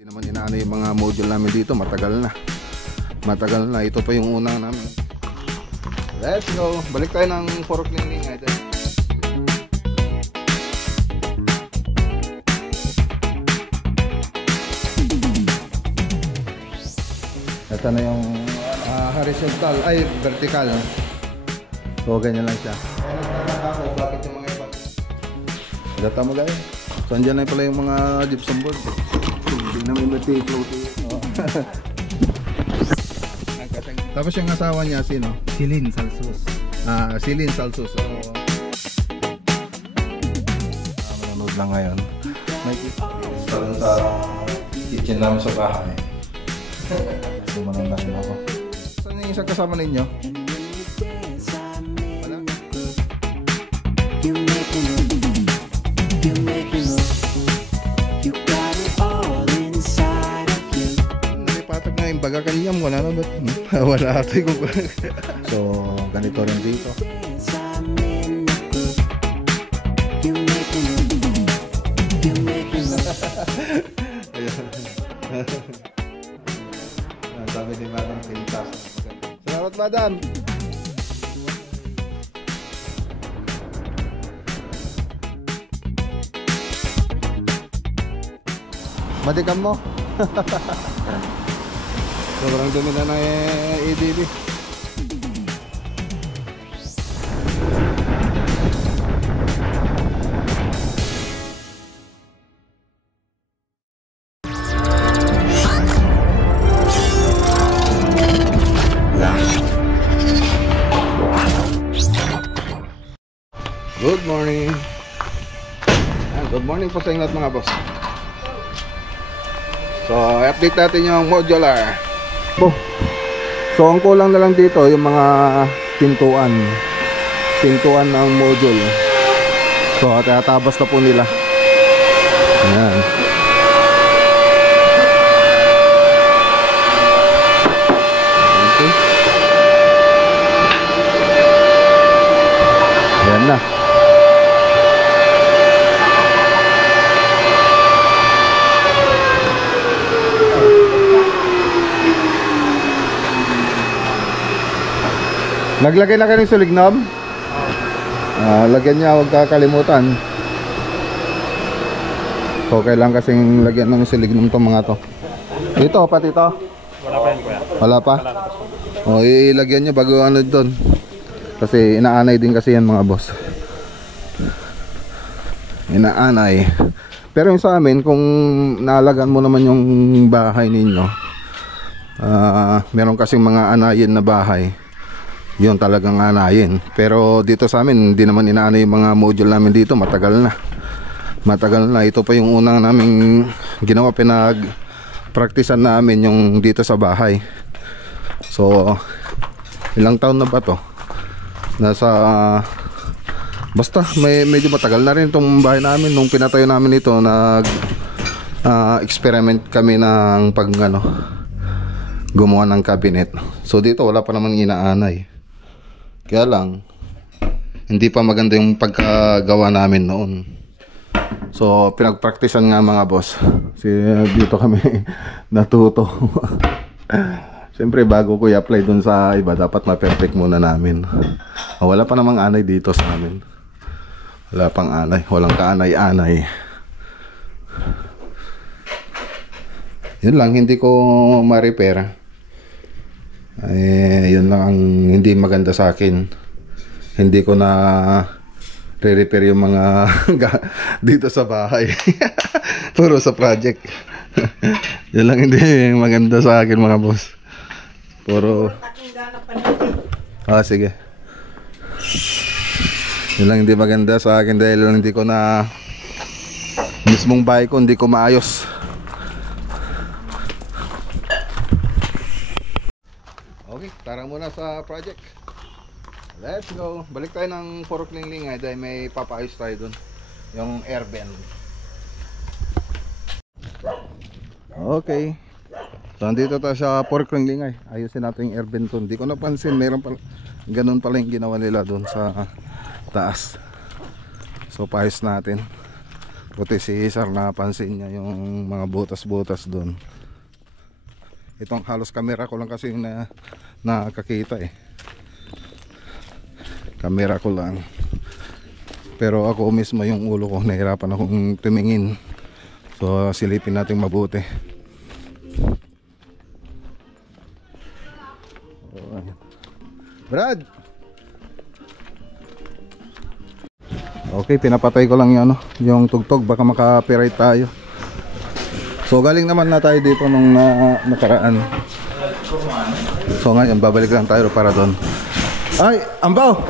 Hindi naman inaano yung mga module namin dito, matagal na. Matagal na, ito pa yung unang namin. Let's go, balik tayo ng Forklining idol. Ito na yung horizontal, ay vertical. So ganyan lang siya. Bakit yung mga iba? Data mo guys. So andyan na pala yung mga gypsum board. Hindi na may mati-floaty. Tapos yung asawa niya sino? Silin Salsus. Silin Salsus. So, manonood lang ngayon. May sa kitchen namin sa bahay. Sumanong na rin ako. Saan yung isang kasama ninyo? Wala? Nalipatag na yung baga kaniyam. Wala na ba? Wala ito yung so, ganito rin dito. Sabi ni Madam Pintas. Salamat Madam. Madikam mo. Sobrang dumi na ng EDB. Good morning. Good morning po sa inyo lahat mga boss. So, update natin yung modular. So, ang kulang na lang dito yung mga pintuan ng module. So, tatabas na po nila. Ayan. Okay. Ayan na. Naglagay na kayo ng sulignob? Lagyan niya, huwag kakalimutan. So, kailangan kasing lagyan ng sulignob itong mga to. Ito, pati ito? Wala pa yan kuya. Wala pa? O, ilagyan niyo bago ano doon. Kasi inaanay din kasi yan mga boss. Inaanay. Pero yung sa amin, kung naalagaan mo naman yung bahay ninyo, meron kasing mga anayin na bahay. Yun talagang anayin. Pero dito sa amin hindi naman inaano yung mga module namin dito. Matagal na. Matagal na. Ito pa yung unang naming ginawa. Pinag-practicean namin yung dito sa bahay. So ilang taon na ba to? Nasa basta medyo matagal na rin itong bahay namin. Nung pinatayo namin ito, experiment kami ng gumawa ng cabinet. So dito wala pa naman inaanay. Kaya lang hindi pa maganda yung pagkagawa namin noon. So pinagpraktisan nga mga boss. Kasi dito kami natuto. Siyempre bago ko i-apply dun sa iba, dapat ma-perfect muna namin. Wala pa namang anay dito sa amin. Wala pang anay. Walang kaanay-anay. Yun lang, hindi ko ma-repair. Yun lang ang hindi maganda sa akin. Hindi ko na re-repair yung mga dito sa bahay. Puro sa project. Yun lang hindi maganda sa akin mga boss. Puro sige. Yun lang hindi maganda sa akin dahil hindi ko na mismong bahay ko hindi ko maayos. Okay, tara muna sa project. Let's go. Balik tayo ng Forklining dahil may papaayos tayo dun. Yung air vent. Okay. So andito tayo sa Forklining. Ayusin natin yung air vent dun. Hindi ko napansin, meron pala ganun pala yung ginawa nila dun sa taas. So paayos natin. Buti si Sir napansin niya yung mga butas-butas doon. Itong halos camera ko lang kasi yung nakakita eh. Camera ko lang. Pero ako mismo yung ulo ko, nahirapan akong tumingin. So silipin natin mabuti. Brad! Okay, pinapatay ko lang yung tugtog, baka maka-copyright tayo. So galing naman na tayo dito nung nakaraan. So ngayon babalik lang tayo para doon. Ay, ambaw!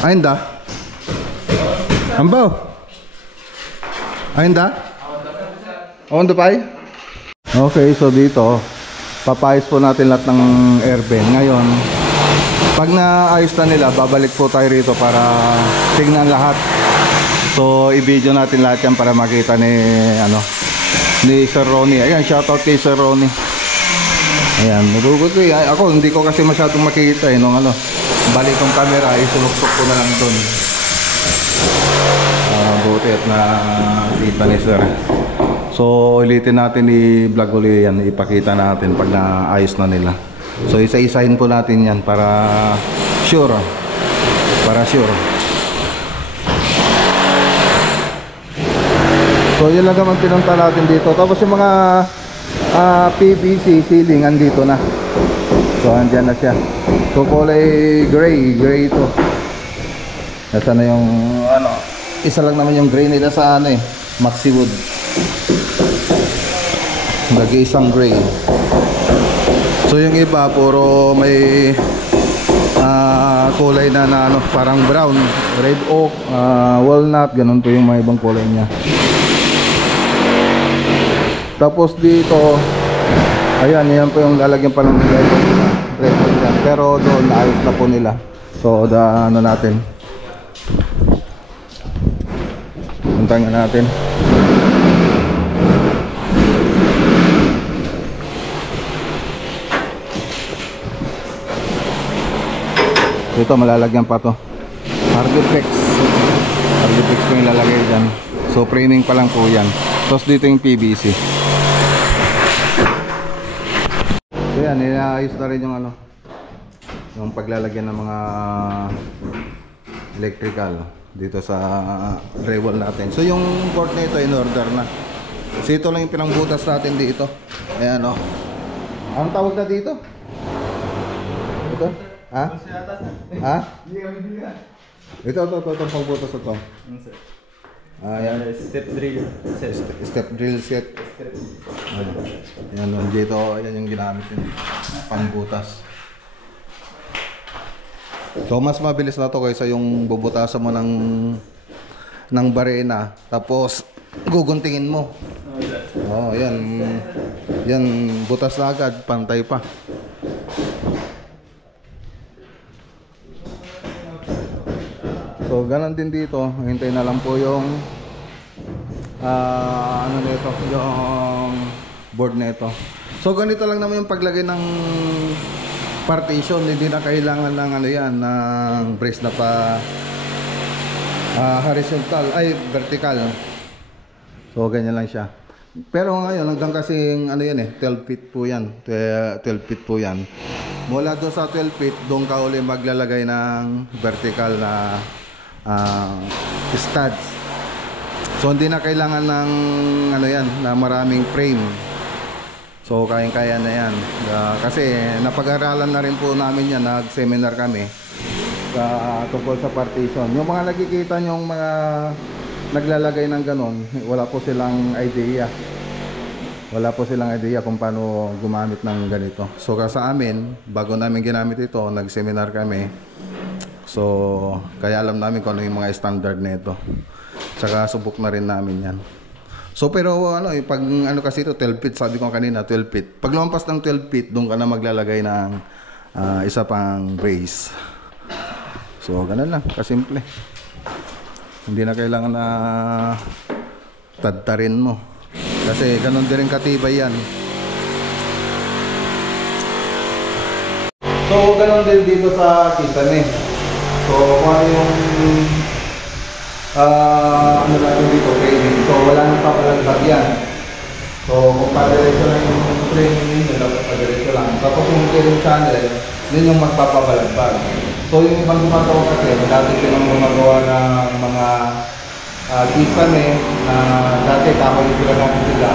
Ainda? Ambaw! Ainda? On the pie? Okay, so dito papayos po natin lahat ng air vent. Ngayon, pag naayos na nila, babalik po tayo rito para tingnan lahat. So i-video natin lahat yan para makita ni Sir Ronnie. Ayan, shoutout kay Sir Ronnie. Ayan, nagugot ko eh. Ako hindi ko kasi masyadong makikita eh nung balik kong camera, isulok-sulok ko na lang doon. Buti at nakita ni Sir. So ulitin natin i-vlog ulit yan, ipakita natin pag naayos na nila. So isa-isahin po natin yan para sure. Para sure. So yun lang naman pinunta natin dito. Tapos yung mga PVC ceiling andito na. So andyan na siya. So kulay gray ito. Nasa na yung isa lang naman yung gray nila sa Maxi Wood. Nag-iisang gray. So yung iba puro may kulay na parang brown, red oak, walnut, ganun po yung mga ibang kulay niya. Tapos dito, ayan, yan po yung lalagyan pa ng red oak. Pero doon naayos na po nila. So natin. Puntahan natin. Ito malalagyan pa to. Argiplex ko yung lalagay dyan. So framing pa lang po yan. Tapos dito yung PVC. So yan, inaayos na rin yung yung paglalagyan ng mga electrical dito sa drywall natin. So yung board na ito in order na. So ito lang yung pinangbutas natin dito. Ayan anong tawag na dito? Ito? Ha? Ha? Ito pagbutas ito. Ayan. Step drill set. Step drill set. Ayan, dito, ayan yung ginamit yung pangbutas. So mas mabilis na to kaysa yung bubutasan mo ng barena tapos guguntingin mo. Oh, yan. Yan butas na agad, pantay pa. So ganun din dito, hintay na lang po yung nito, yung board nito. So ganito lang naman yung paglagay ng partition, hindi na kailangan ng ng brace na pa horizontal ay vertical. So ganyan lang siya. Pero ngayon hanggang kasing 12 feet po yan. 12 feet po yan. Mula doon sa 12 feet, doon ka uli maglalagay ng vertical na studs. So hindi na kailangan ng na maraming frame. So kayang-kaya na yan. Kasi napag-aralan na rin po namin yan, nag-seminar kami tungkol sa partition. Yung mga nakikita yung mga naglalagay ng ganon, wala po silang idea. Wala po silang idea kung paano gumamit ng ganito. So sa amin, bago namin ginamit ito, nag-seminar kami. So kaya alam namin kung ano yung mga standard nito. Tsaka subok na rin namin yan. So pero pag kasi ito 12 feet, sabi ko kanina 12 feet. Pag lumampas ng 12 feet, doon ka na maglalagay ng isa pang brace. So ganun lang, kasimple. Hindi na kailangan na tadtarin mo. Kasi ganun din rin katibay yan. So ganun din dito sa Kisame. So kung ano yung ano natin dito, training. So wala nang papalagpag yan. So kung padiretso lang yung training ninyo, dapat padiretso lang. Tapos yung training channel, yun yung magpapabalagbag. So yung ibang gumagawa kasi, dati silang gumagawa ng mga kisame na dati kapag yung sila natin sila.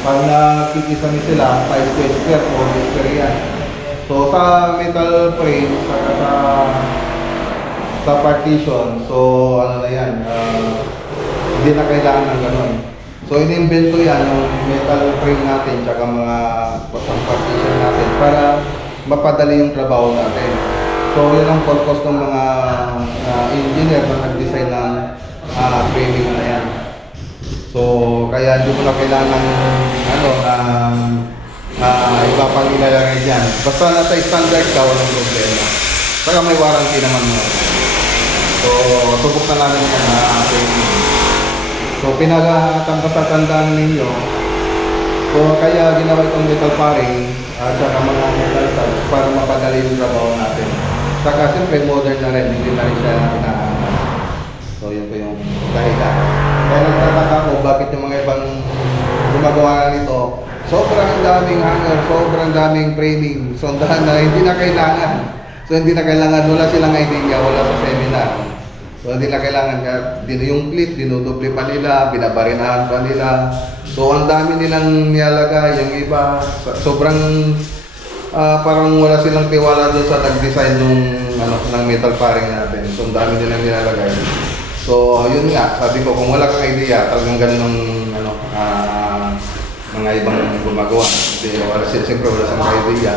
Pag nakikisame sila, 5 square, 4 square yan. So sa metal frame, sa partition, so ano na yan, hindi na kailangan ng gano'n. So in-invento yan yung metal frame natin tsaka mga partition natin para mapadali yung trabaho natin. So yun ang purpose ng mga engineer na nag-design ng framing na yan. So kaya hindi mo na kailangan iba pang ilalagay dyan. Basta nasa standard ka, walang problema. Saka may warranty naman mo. So subok na namin yan na framing. So pinag-tatandaan ninyo. So kaya ginawa itong metal paring at saka mga metal studs para mapadali yung trabaho natin. Saka siyempre modern na rin, hindi na rin siya inaangat. So yun po yung dahilan. Kaya nagtataka ko bakit yung mga ibang gumagawa na nito, sobrang daming hanger, sobrang daming framing. So hindi na kailangan. So hindi na kailangan, wala silang idea, wala sa seminar. So hindi na kailangan, yung clip, dinuduble pa nila, binabarinahan pa nila. So ang dami nilang nilalagay, yung iba, sobrang parang wala silang tiwala doon sa nag-design ng metal paring natin. So ang dami nilang nilalagay. So yun nga, sabi ko kung wala kang idea, talagang ganun ng mga ibang gumagawa. Siyempre wala silang idea.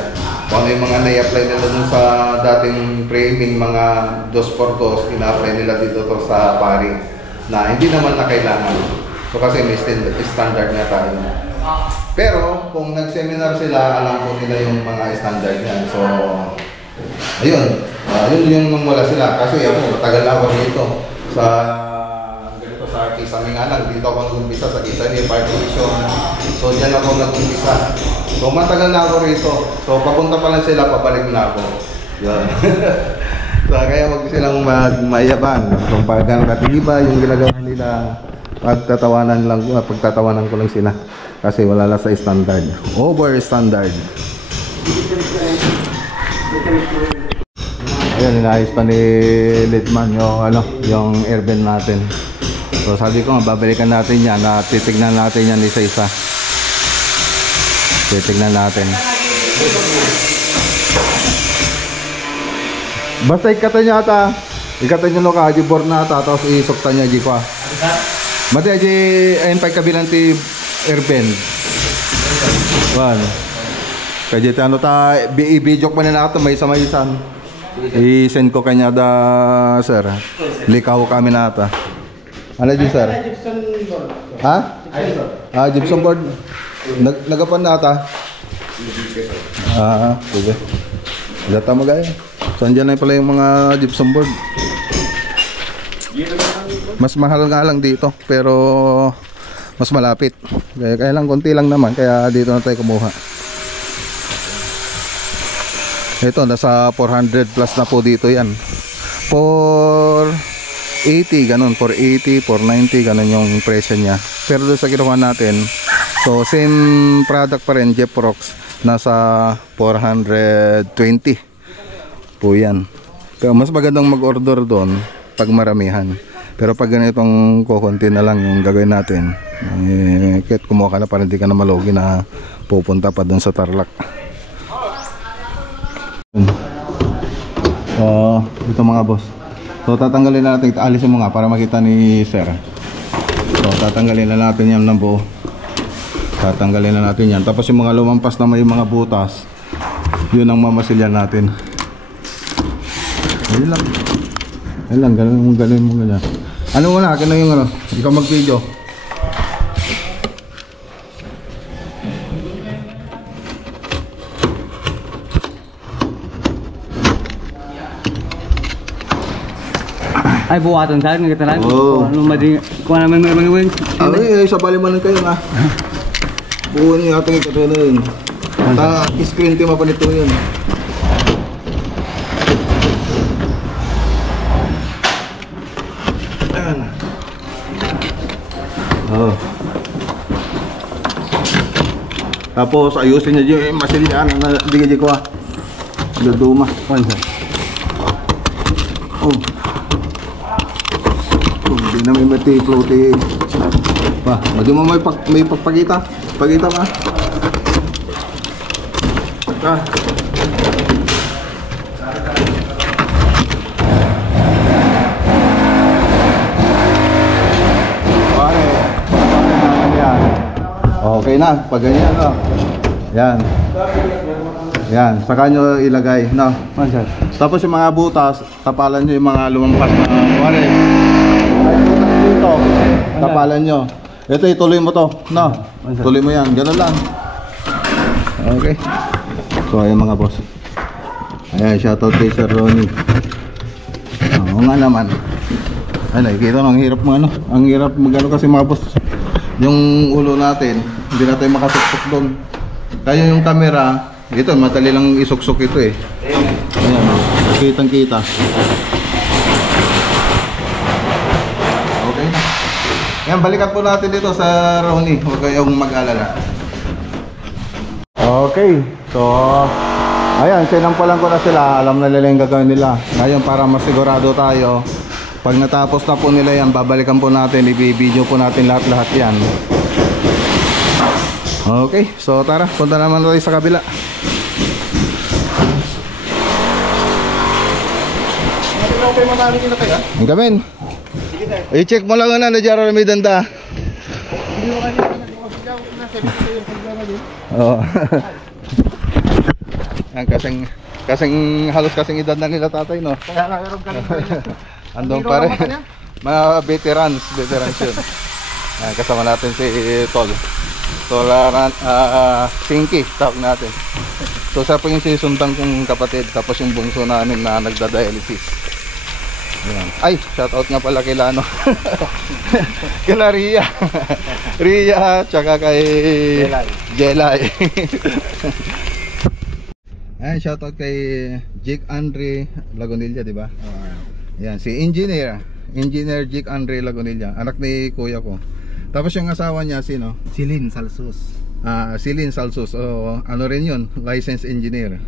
Kung ano yung mga na-apply nila dun sa dating framing, mga 2x2, ina-apply nila dito to sa paring na hindi naman na kailangan. So kasi may standard nga tayo. Pero kung nag-seminar sila, alam po nila yung mga standard niyan. So ayun, yun yung wala sila. Kasi ako, matagal na ako dito sa ganito sa Kisame nga lang. Dito ako nag-umpisa sa Kisame Partition. So dyan ako nag-umpisa. So matagal na ako rito. So papunta pa lang sila, pabalik na ako. Yun. So kaya wag silang mayabang. Kung pagkano katigiba yung ginagawa nila, pagtatawanan ko lang sila. Kasi wala lang sa standard. Over standard. Ayun, inaayos pa ni Lidman yung airbend natin. So sabi ko, babalikan natin yan, titignan natin yan isa-isa. Titignan natin. Basta ikatan niya ata. Ikatan niya no ka, di board na ata, tapos isuktan niya di pa. Mati aja ayun pa kabilang ti airbend. Wan. Kaya ano ta i-video pa na nato may samaisan. I-send ko kanya da sir. Likaw kami nata. Ano di sir? Ha? Gypsum board. Nagapan nata. Sige. Data mo gaya. So andyan na pala yung mga gypsum board. Mas mahal nga lang dito pero mas malapit. Kaya lang konti lang naman kaya dito na tayo kumuha. Ito nasa 400 plus na po dito yan. 480 ganun, 480, 490 ganun yung presyo niya. Pero doon sa ginawa natin, so same product pa rin, Jeprox, nasa 420 po yan. Pero mas magandang mag-order doon pag maramihan. Pero pag ganitong kukunti na lang yung gagawin natin, kahit kumuha ka na para hindi ka na malugi na pupunta pa doon sa Tarlac. Ito mga boss. So tatanggalin na natin, alisin mo nga para makita ni sir. So tatanggalin na natin yan ng buo. Tatanggalin na natin yan. Tapos yung mga lumampas na may mga butas, yun ang mamasilyan natin. Ayun lang. Ayun lang, ganun mo ganyan. Ano mo na, kano yung ikaw mag-video. Ay buatan sa akin kita lang. Oo. Ano madi ko naman mga Ay, sabali man kayo nga. Buo niyo atong ikatunan. Ta screen team pa nito yun. Ayan. Tapos ayusin niya yung masilyan na bigay ko duduma. Oh. Hindi na may mati-floaty. Pa, hindi mo may pagpagita. Pagita ba? Ah. Okay na, pag ganyan, no? Yan. Yan, saka nyo ilagay, no? Tapos yung mga butas, tapalan nyo yung mga lumampas na wari. Ay, butas dito, tapalan nyo. Ito, ituloy mo to, no? Tuloy mo yan, ganun lang. Okay. So, ayun mga boss. Ayan, shoutout kay Sir Ronnie. Oo nga naman. Ay, nakikita no, ang hirap mo, ano? Ang hirap magano kasi mga boss. Yung ulo natin, hindi natin makasuksok doon. Kaya yung camera, ito, madali lang isuksok ito eh. Ayan, kitang kita. Okay na. Ayan, balikan po natin dito sa Ronnie. Huwag kayong mag-alala. Okay, so ayan, sinampalan ko na sila. Alam na nila yung gagawin nila. Ngayon, para masigurado tayo, pag natapos na po nila yan, babalikan po natin, i-video po natin lahat-lahat yan. Okay, so tara, punta naman tayo sa kabila. Ang gamin. I-check mo lang na Jaro may danda. Oo. Kasing halos kasing edad na nila tatay, no? Kaya naroon ka rin. Andong pare, mga veterans yun. Kasama natin si Tol. Sinky, tawag natin. So siya po yung sisuntang kong kapatid. Tapos yung bungso namin na nagda-dialysis. Ayan. Ay, shoutout nga pala kay Lano. Kila Ria. Ria, tsaka kay Jelay. Ayan, shoutout kay Jake Andre Lagunilla, di ba? Yan, si Engineer Jake Andre Lagunilla, anak ni kuya ko. Tapos yung asawa niya, sino? Silin Salsus. Silin Salsus, ano rin yun, licensed engineer.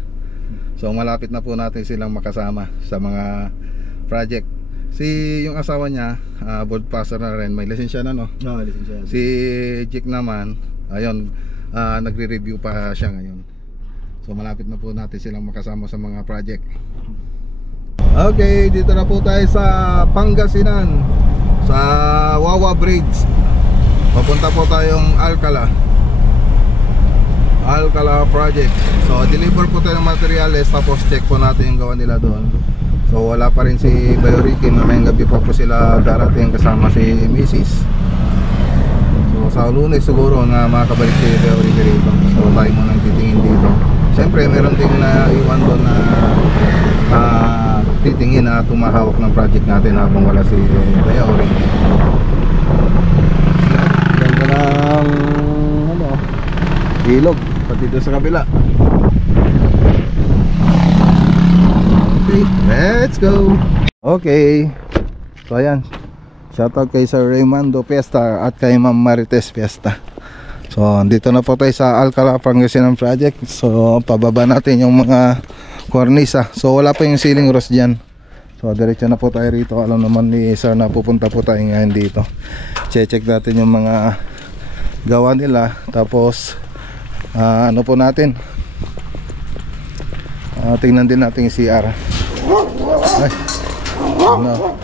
So malapit na po natin silang makasama sa mga project. Yung asawa niya, board passer na rin, may lisensya na, no? No, lisensya. Si Jake naman, ayun, nagre-review pa siya ngayon. So malapit na po natin silang makasama sa mga project. Okay, dito na po tayo sa Pangasinan, sa Wawa Bridge. Papunta po tayong Alcala project. So deliver po tayo ng materials, tapos check po natin yung gawa nila doon. So wala pa rin si Bayo Ricky, mamayang gabi pa po sila darating kasama si Mrs. So sa Lunes siguro na makakabalik si Bayo Ricky rito. So tayo munang titingin dito. Siyempre meron ding na iwan doon na titingin na tumahawak ng project natin habang wala si Bayo Ricky. Ganda ng ilog pati dito sa kabila. Okay, let's go. Okay, so ayan, shoutout kay Sir Raymando Fiesta at kay Ma'am Marites Fiesta. So dito na po tayo sa Alcala Pangasinan project. So pababa natin yung mga cornisa. So wala pa yung ceiling roof dyan. So diretso na po tayo rito. Alam naman ni Sir na pupunta po tayo ngayon dito. Check natin yung mga gawa nila. Tapos ano po natin, tingnan din natin yung CR. Ay, ano?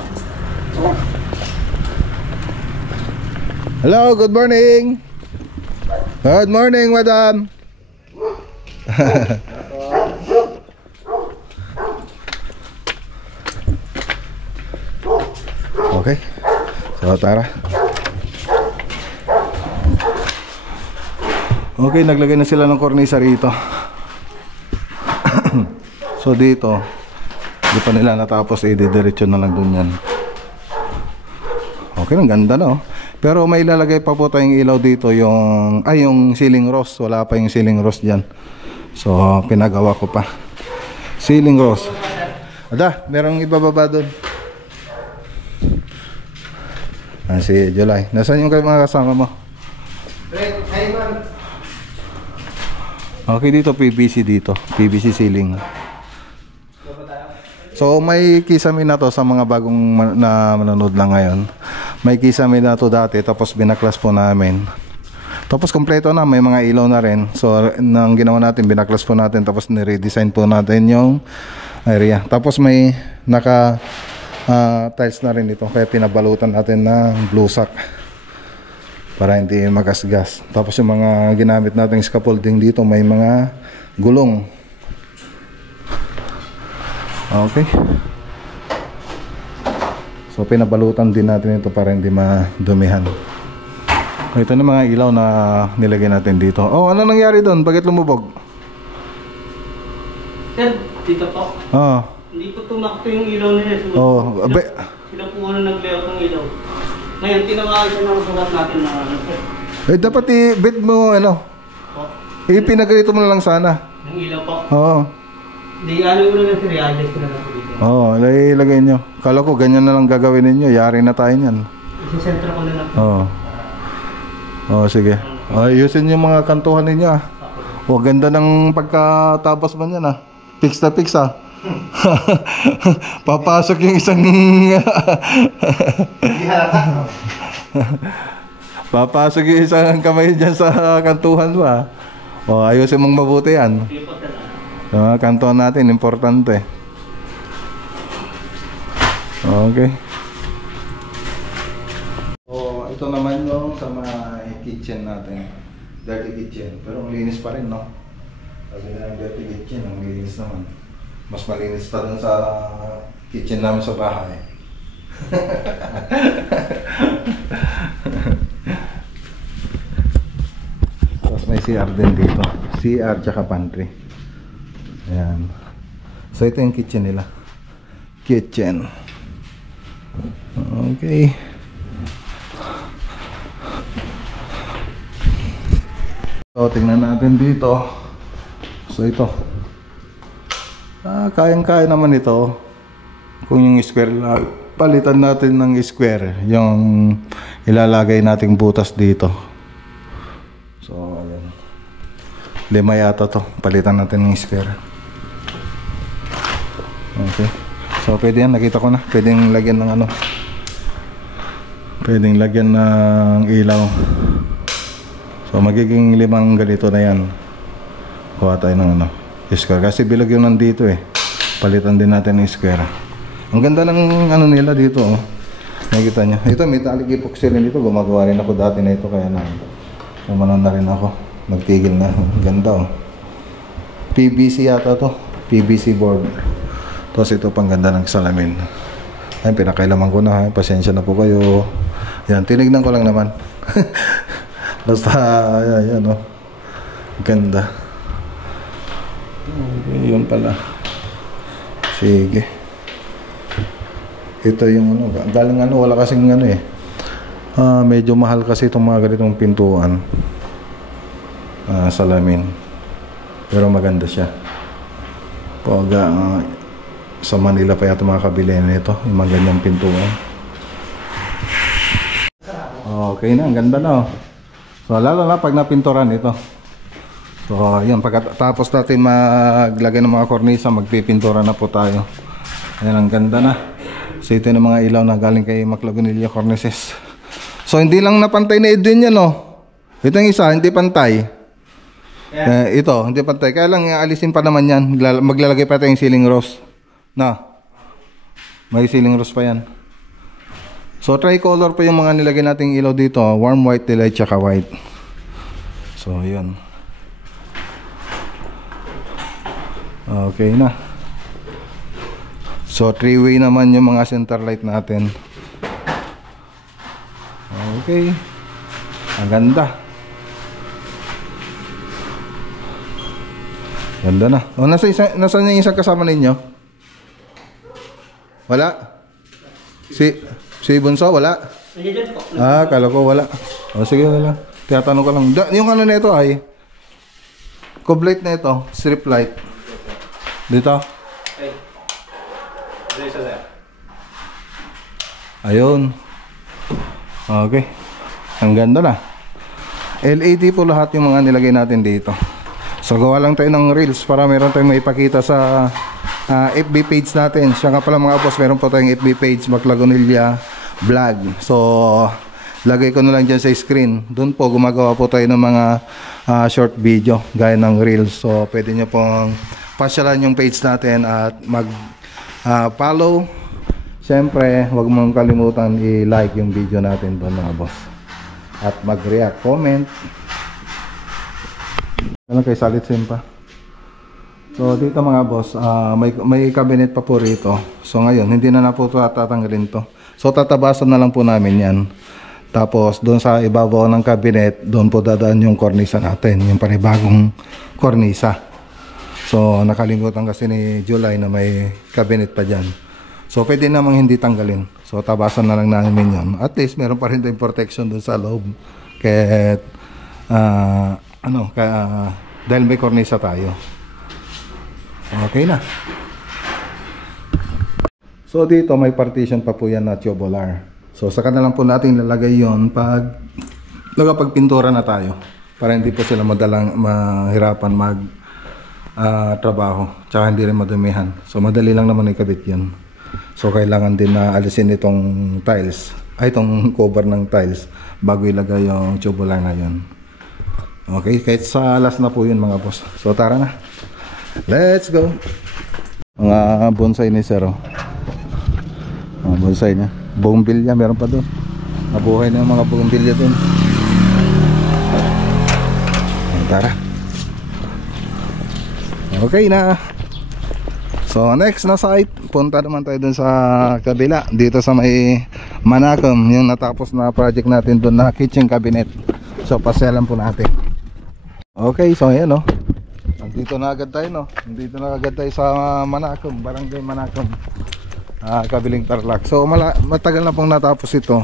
Hello, good morning. Good morning, madam. Okay, so tara. Okay, naglagay na sila ng kornisa rito. So dito, di pa nila natapos, didiretso na lang dun yan. Okay, ang ganda, no? Pero may ilalagay pa po tayong ilaw dito, yung ceiling roof. Wala pa yung ceiling roof dyan. So pinagawa ko pa ceiling roof. Ada, merong ibababa dun. Si July. Nasaan yung mga kasama mo? Okay, dito PVC dito. PVC ceiling. So may kisame na to sa mga bagong na manonood lang ngayon. May kisame na to dati tapos binaklas po namin. Tapos kompleto na, may mga ilaw na rin. So nang ginawa natin, binaklas po natin tapos ni-redesign po natin yung area. Tapos may naka tiles na rin ito kaya pinabalutan natin ng blue sack para hindi magasgas. Tapos yung mga ginamit nating scaffolding dito, may mga gulong. Okay. So pinabalutan din natin ito para hindi madumihan. Ito na mga ilaw na nilagay natin dito. Oh, ano nangyari doon? Bakit lumubog? Sir, dito po. Oh. Hindi po tumakto yung ilaw nila. Oh, Sila po nag-layout ng ilaw. Ngayon, tinawagan siya ng sukat natin na ano, sir. Eh, dapat i-bit mo, ano? Po. Ipinagrito mo na lang sana. Yung ilaw po. Oo. Hindi, ano yung una lang sir, i-adjust ko na lang po dito. Oo, ilagay nyo. Kala ko ganyan na lang gagawin ninyo. Yari na tayo niyan. Isisentro ko na lang po. Oo. Oo, sige. Ayusin yung mga kantuhan ninyo ah. O, ganda ng pagkatapos man yan ah. Fix na fix ah. Papasok yung isang papasok yung isang kamay dyan sa kantuhan mo ah. O, ayusin mong mabuti yan. Sige po, sir. Kantuhan natin, importante. Okay. O, ito naman yung sa mga kitchen natin. Dirty kitchen. Pero malinis pa rin, no? Kasi na dirty kitchen, ang linis naman. Mas malinis pa dun sa kitchen namin sa bahay. Tapos may CR din dito. CR tsaka pantry. Ayan. So ito yung kitchen nila. Kitchen. Okay. So tingnan natin dito. So ito. Kayang-kaya naman ito. Kung yung square, palitan natin ng square yung ilalagay nating butas dito. So ayan. 5 yata to. Palitan natin ng square. Okay. So pwede yan, nakita ko na. Pwedeng lagyan ng ano. Pwedeng lagyan ng ilaw. So magiging 5 ganito na yan. Kuha tayo ng ano, square. Kasi bilag yun nandito eh. Palitan din natin ng square. Ang ganda ng ano nila dito oh. Nakikita nyo. Ito metallic epoxy rin dito. Gumagawa rin ako dati na ito. Kaya na umanon na rin ako. Nagtigil na. Ganda oh. PVC yata to. PVC board. Tapos ito pang ganda ng salamin. Ayun, pinakailaman ko na. Pasensya na po kayo. Yan, tinignan ko lang naman. Basta, ayan o. Ganda. Okay, yun pala. Sige. Ito yung ano. Galing ano, wala kasing ano eh. Medyo mahal kasi itong mga ganitong pintuan. Salamin. Pero maganda siya. Pag sa Manila pa yata makakabili nito. Yung mga ganyang pintuan. Okay na, ang ganda na oh. So lalo na pag napinturan ito. So yun, pagkatapos natin maglagay ng mga kornisa, magpipintura na po tayo. Ayan, ang ganda na. So ito yung mga ilaw na galing kay Maclagunilla Cornices. So hindi lang napantay na Edwin yan oh. Ito yung isa, hindi pantay. Ito, hindi pantay. Kaya lang alisin pa naman yan. Maglalagay pa tayong ceiling rose. Na, may ceiling rose pa yan. So tricolor pa yung mga nilagay nating ilaw dito, warm white, delight, tsaka white. So yun. Okay na. So 3-way naman yung mga center light natin. Okay. Ang ganda. Ganda na. O, nasaan yung isang kasama ninyo? Wala? Si Bunso, wala? Kala ko wala. O sige, wala. Tinatanong ko lang. Yung ano na ito ay complete na ito, strip light. Dito. Ayun. Okay. Ang ganda na. LED po lahat yung mga nilagay natin dito. So gawa lang tayo ng reels para meron tayong maipakita sa FB page natin. Siya nga pala mga boss, meron po tayong FB page, Maclagonilla Vlog. So lagay ko na lang dyan sa screen. Doon po gumagawa po tayo ng mga short video gaya ng reels. So pwede nyo pong pasyalan yung page natin at mag follow. Siyempre huwag mong kalimutan i-like yung video natin doon mga boss, at mag-react, comment. Alam kay Salit Simpa. So dito mga boss, may cabinet pa po rito. So ngayon hindi na po tatanggalin to. So tatabasan na lang po namin yan. Tapos doon sa ibabaw ng cabinet, doon po dadaan yung kornisa natin, yung panibagong kornisa. So nakalimutan kasi ni July na may cabinet pa dyan. So pwede namang hindi tanggalin. So tabasan na lang namin yan. At least meron pa rin tayong protection doon sa loob. Kahit dahil may kornisa tayo. Okay na. So dito may partition pa po yan na tubular. So saka na lang po natin lalagay yon pag pintura na tayo, para hindi po sila mahirapan mag trabaho, tsaka hindi rin madumihan. So madali lang naman ikabit yun. So kailangan din na alisin itong tiles, itong cover ng tiles bago ilagay yung tubular na yun. Okay, kahit sa last na po yun mga boss. So tara na, let's go. Mga bonsai ni Sir, mga bonsai niya, bougainvillea meron pa doon. Nabuhay na yung mga bougainvillea doon. Tara. Okay na. So next na site, punta naman tayo dun sa kabila, dito sa may Manacom, yung natapos na project natin dun na kitchen cabinet. So pasyalan po natin. Okay, so ayan o. Nandito na agad tayo, no? Nandito na agad tayo sa Manacom, Barangay Manacom, Kabiling Tarlac. So matagal na pong natapos ito.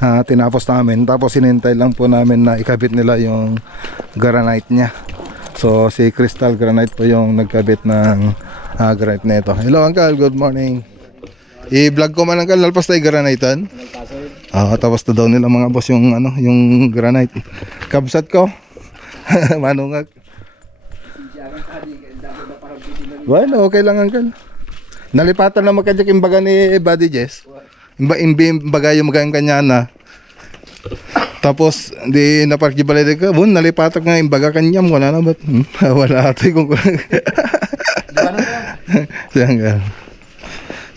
Tinapos namin, tapos sinintay lang po namin na ikabit nila yung granite nya. So si Crystal Granite po yung nagkabit ng granite na ito. Hello Uncle, good morning. I-vlog ko man Uncle, lalpas tayo granitean. Tapos to daw nila mga boss yung yung granite. Kabsat ko. Manungag. Well, okay lang Uncle. Nalipatan na magkadyak imbaga ni Buddy Jess. Imbaga yung mga kanya na. Tapos di napark di balay ka, bun nalipatak nga imbaga kanyam, wala na bat. Wala atoy kung Sanggal.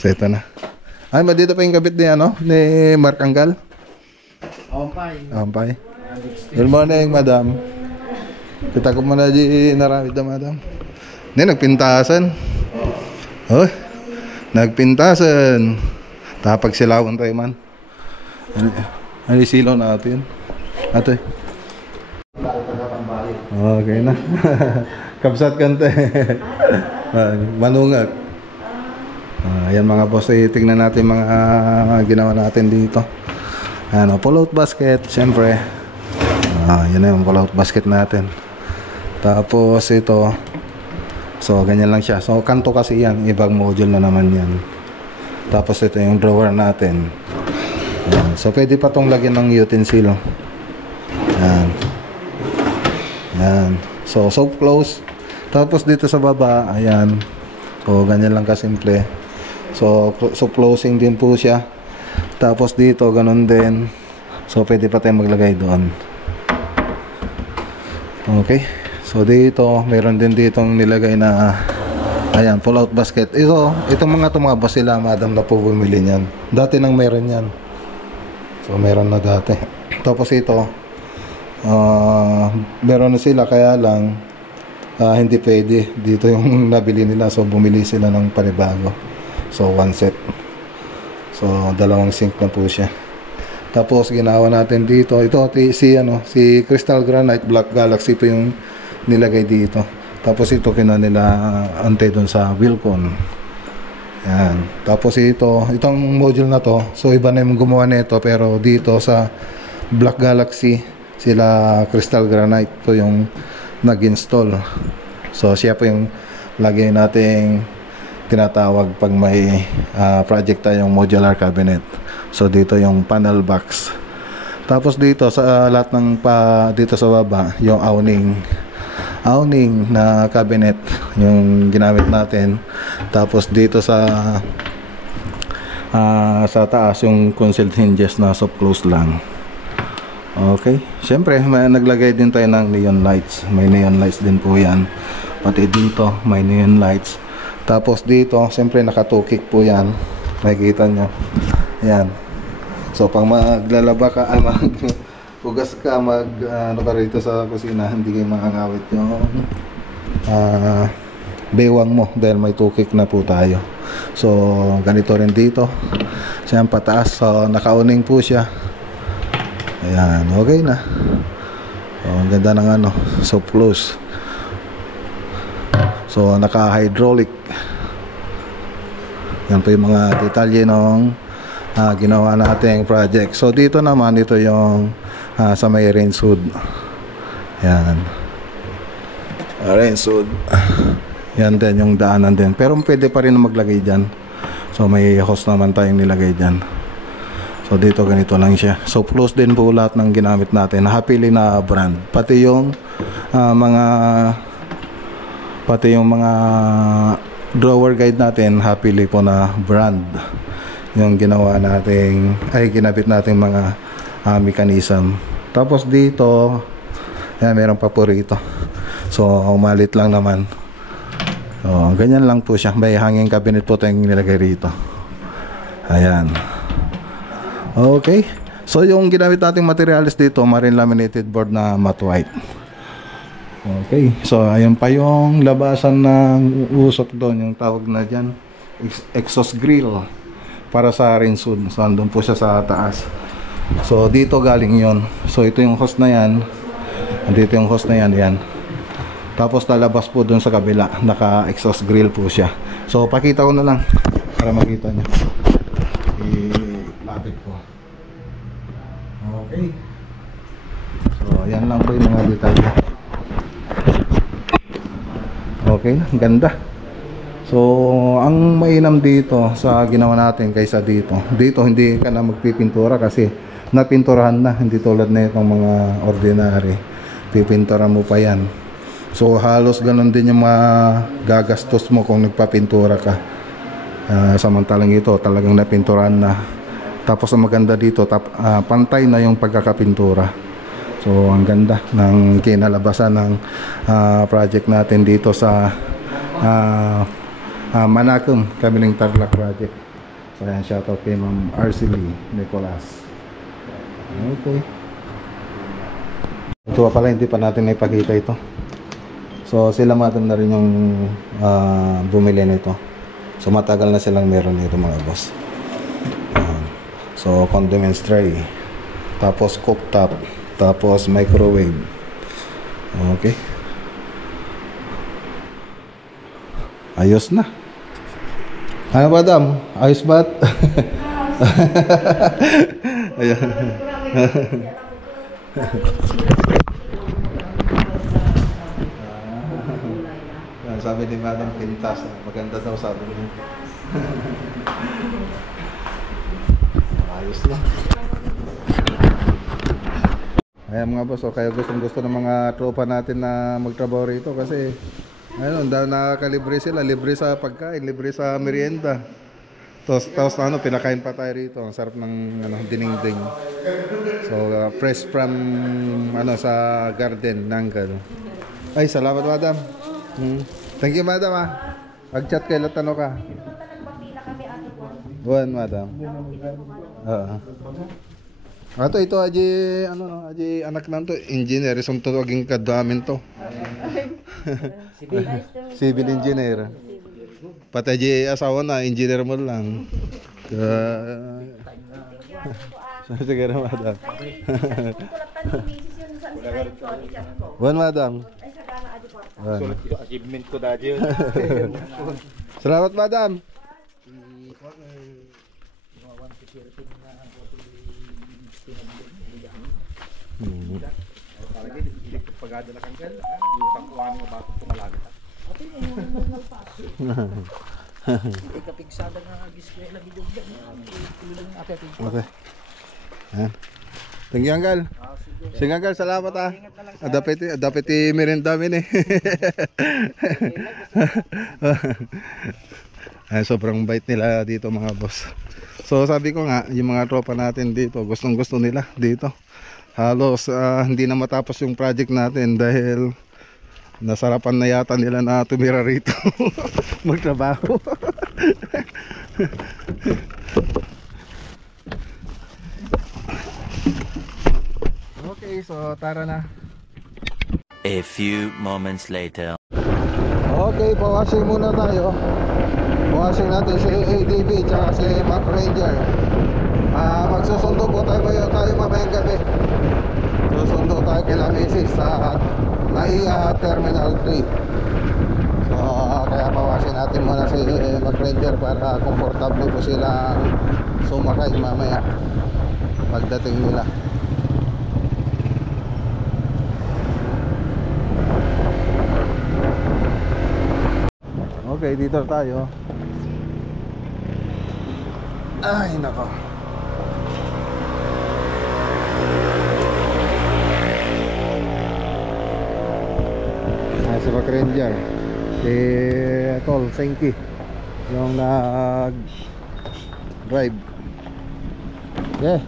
So ito na. Ay, dito pa yung kabit ni ni Mark Anggal. Ampay. Good morning, madam. Kita ko muna di naramid na madam. Hindi, nagpintasan. Oh, nagpintasan. Tapag silawan tayo man. Ano silaw natin? Atoy. Okay na. Kabsat kante. Manungag. Ayan mga boss, tingnan natin mga ginawa natin dito. Pull-out basket, siyempre. Yan na yung pull-out basket natin. Tapos ito, so ganyan lang siya. So kanto kasi yan, ibang module na naman yan. Tapos ito yung drawer natin. So pwede pa tong lagyan ng utensil. Yan. So soap close. Tapos dito sa baba, ayan. So ganyan lang kasimple. So closing din po siya. Tapos dito ganun din. So pwede pa tayong maglagay doon. Okay. So dito, meron din ditong nilagay na ayan, pull-out basket. Itong mga tumabas sila, madam, na po bumili niyan. Dati nang meron yan. So meron na dati. Tapos ito, meron na sila, kaya lang hindi pwede. Dito yung nabili nila, so bumili sila ng panibago. So one set. So dalawang sink na po siya. Tapos ginawa natin dito, ito si Crystal Granite Black Galaxy po yung nilagay dito. Tapos ito nila ante doon sa Wilcon. Yan. Tapos itong module na to, so iba na yung gumawa nito, pero dito sa Black Galaxy sila Crystal Granite po yung nag-install. So siya po yung lagi nating tinatawag pag may project tayong modular cabinet. So dito yung panel box. Tapos dito sa lahat ng dito sa baba yung awning awning na cabinet yung ginamit natin. Tapos dito sa taas yung concealed hinges na soft close lang. Okay, syempre may naglagay din tayo ng neon lights. May neon lights din po yan. Pati dito may neon lights. Tapos dito syempre nakatukik po yan. Makikita nyo. Ayan. So pag maglalaba ka, hugas ka, ano ka rito sa kusina, hindi kayo makakawit yung bewang mo dahil may tukik na po tayo. So ganito rin dito. Siya pataas. So nakauning po siya. Ayan, okay na. Ang ganda ng so close. So naka-hydraulic. Yan po yung mga detalye ng ginawa nating project. So dito naman, ito yung sa may rain hood. Yan. Rain hood. Yan din yung daanan din. Pero pwede pa rin maglagay dyan. So may hose naman tayong nilagay dyan. So dito ganito lang siya. So close din po lahat ng ginamit natin. Happily na brand. Pati yung mga drawer guide natin, happily po na brand. Yung ginawa nating ginabit nating mga mechanism. Tapos dito, yan, merong paborito. So umalit lang naman. So ganyan lang po siya. May hanging cabinet po tayong nilagay rito. Ayan. Okay. So yung ginamit nating materials dito, marine laminated board na matte white. Okay. So ayun pa yung labasan ng usok doon, yung tawag na diyan, exhaust grill para sa rinsoon. So andun po siya sa taas. So dito galing yon. So ito yung hose na yan. Dito yung hose na yan, yan. Tapos lalabas po doon sa kabila, naka-exhaust grill po siya. So pakita ko na lang para makita niyo. Ilapit ko. Okay. So yan lang po yung mga detalye. Okay, ganda. So ang mainam dito sa ginawa natin kaysa dito, hindi ka na magpipintura kasi napinturahan na, hindi tulad na itong mga ordinary. Pipintura mo pa yan. So halos ganun din yung magagastos mo kung nagpapintura ka. Samantalang ito talagang napinturahan na. Tapos ang maganda dito, pantay na yung pagkakapintura. So ang ganda ng kinalabasan ng project natin dito sa Manacum Kamiling Tarlac project. So ayan, shoutout kay Ma'am Arcely Nicolas. Okay. Ito pala, hindi pa natin naipakita ito. So sila madam na rin yung bumili nito. So matagal na silang meron nito mga boss. So condiments tray, tapos cooktop, tapos microwave. Okay. Ayos na. Ano madam? Ayos ba? Ayan. Sabi ni Madam Pintas, maganda daw sabi niya. Ayos na. Ayan mga boss, kaya gusto ng mga tropa natin na magtrabaho rito kasi ayun, dahil nakakalibre sila, libre sa pagkain, libre sa merienda. Tapos pinakain pa tayo rito. Ang sarap ng dinding. So fresh from sa garden Nanggal. Ay, salamat madam. Thank you madam Pag-chat kay Latano ka. Buwan madam. Ito aji aji anak nanto engineer isang tuwaging kadamin to. Civil engineer. Pati aji asawa na engineer mo lang. Sige na madam. Buwan madam. Sulit ko achievement ko dati yun. Salamat madam. Pagdadala kang gal, utang kuha mo ba ito malapit. Okay. Yan. Thank you, Uncle. Sige, Uncle, salamat ah. Dapat i-merinda min eh. Ay, sobrang bait nila dito mga boss. So sabi ko nga, yung mga tropa natin dito, gustong gusto nila dito. Halos hindi na matapos yung project natin dahil nasarapan na yata nila na tumira rito. Magtrabaho. Okay, so tara na. A few moments later. Okay, pawashing muna tayo. Pawashing natin si ADB tsaka si Mac Ranger. Magsusundo po tayo mamayang gabi. Susundo tayo kila Mrs. sa NAIA Terminal 3. So kaya pawashing natin muna si Mac Ranger para komportable po sila sumakay mamaya pagdating nila. Okay, dito tayo. Ay, nako. Si Mac Ranger, si Tol Senki yung nag-drive. Yeah.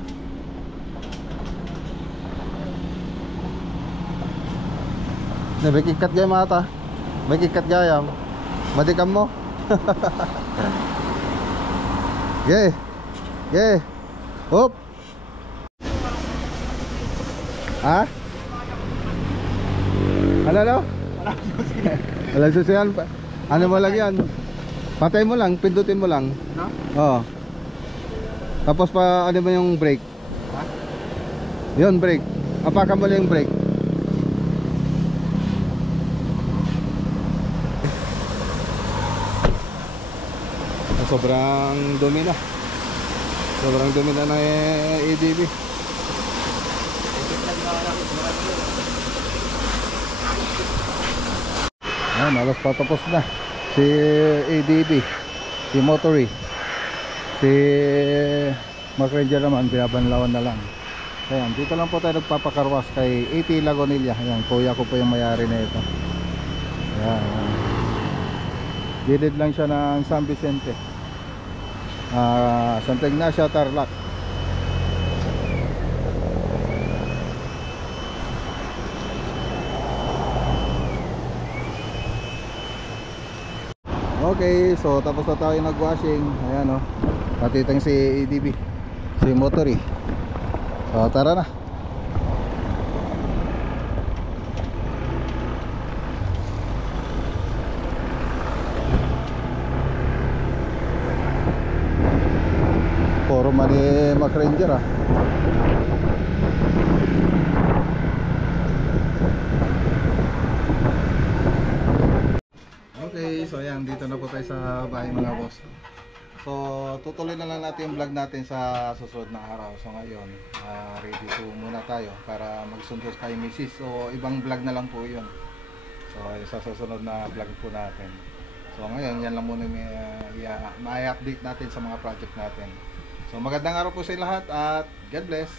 May kikat gaya mata. May kikat gayam. Madikam mo. Yeah. Yeah. Hop. Ha? Ano? Wala susiyan. Ano mo lang yan? Patay mo lang, pindutin mo lang. No? Oo. Tapos pa ano ba yung brake? Ha? Yun, brake. Apakan mo lang yung brake. Sobrang dumi na. Sobrang dumi na ng ADB. Ayan, alas patapos na. Si ADB, si Motory, si Mac Ranger naman, binabanlawan na lang. Ayan, dito lang po tayo nagpapakarwas kay AT Lagonilla. Ayan, kuya ko po yung mayari na ito. Ayan. Gilid lang siya ng San Vicente. Santa Ignacia, Tarlac. Okay, so tapos na tayo nag-washing. Ayan o, pati itong si ADB, si Motory. So tara na. Puro mani Mac Ranger ah. Okay, so ayan, dito na po tayo sa bahay mga boss. So tutuloy na lang natin yung vlog natin sa susunod na araw. So ngayon, ready to muna tayo para magsunod kay Mrs. So ibang vlog na lang po yun. So sa susunod na vlog po natin. So ngayon, yan lang muna may update natin sa mga project natin. So magandang araw po sa lahat at God bless.